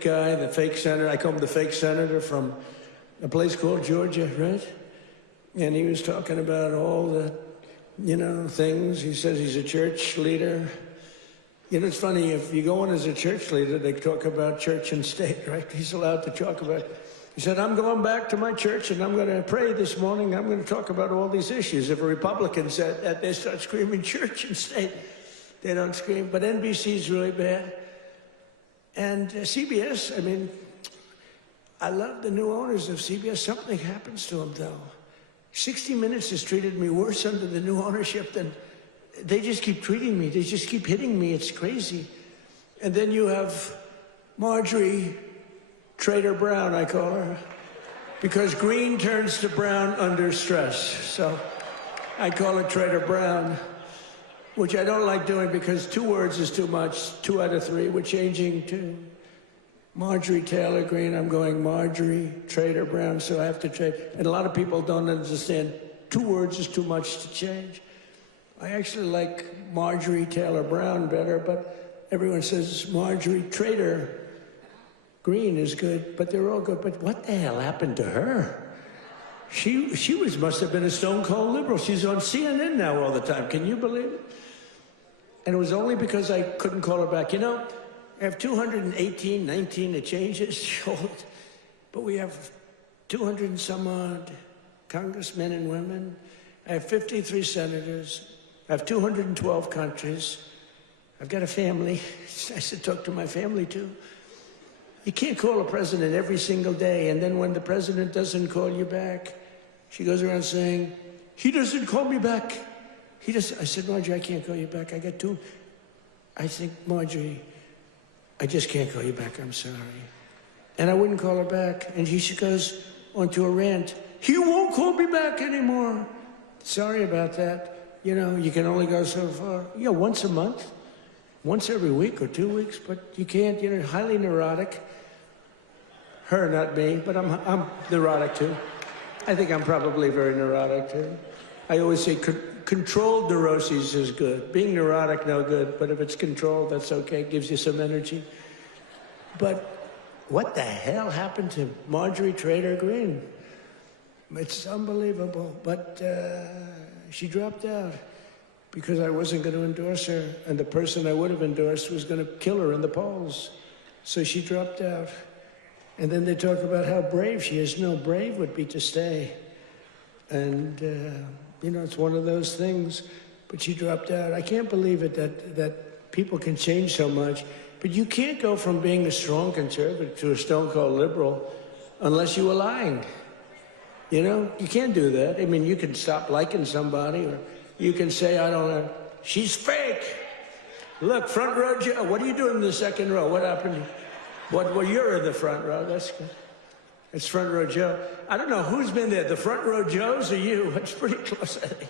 fake guy, the fake senator. I call him the fake senator from a place called Georgia, right? And he was talking about all the, things. He says he's a church leader. It's funny, if you go in as a church leader, they talk about church and state, right? He's allowed to talk about it. He said, I'm going back to my church and I'm going to pray this morning. I'm going to talk about all these issues. If a Republican said that, they start screaming church and state. They don't scream. But NBC's really bad. And CBS, I love the new owners of CBS. Something happens to them, though. 60 Minutes has treated me worse under the new ownership than... They just keep treating me. They just keep hitting me. It's crazy. And then you have Marjorie Traitor Brown, I call her, because green turns to brown under stress. So I call it Traitor Brown, which I don't like doing because 2 words is too much. 2 out of 3. We're changing to Marjorie Taylor Greene. I'm going Marjorie Traitor Brown, so I have to change. And a lot of people don't understand 2 words is too much to change. I actually like Marjorie Taylor Brown better, but everyone says Marjorie Traitor Greene is good, but they're all good. But what the hell happened to her? She must have been a stone-cold liberal. She's on CNN now all the time. Can you believe it? And it was only because I couldn't call her back. I have 218, 19 it changes, but we have 200 and some odd congressmen and women. I have 53 senators. I have 212 countries. I've got a family. I should talk to my family, too. You can't call a president every single day, and then when the president doesn't call you back, she goes around saying, he doesn't call me back. I said, Marjorie, I can't call you back. I got 2. I think, Marjorie, I just can't call you back. I'm sorry. And I wouldn't call her back. And she goes onto a rant. He won't call me back anymore. Sorry about that. You can only go so far. Once a month, once every week or 2 weeks, but you can't, highly neurotic. Her, not me, but I'm neurotic too. I think I'm probably very neurotic too. I always say controlled neuroses is good. Being neurotic, no good, but if it's controlled, that's okay. It gives you some energy. But what the hell happened to Marjorie Taylor Greene? It's unbelievable, but she dropped out because I wasn't going to endorse her, and the person I would have endorsed was going to kill her in the polls. So she dropped out. And then they talk about how brave she is. No, brave would be to stay. And, it's one of those things. But she dropped out. I can't believe it that people can change so much. But you can't go from being a strong conservative to a stone-cold liberal unless you were lying. You can't do that. You can stop liking somebody, or you can say, I don't know, she's fake. Look, front row Joe. What are you doing in the second row? What happened? Well, you're in the front row. That's good. It's front row Joe. I don't know who's been there, the front row Joes or you? It's pretty close, I think.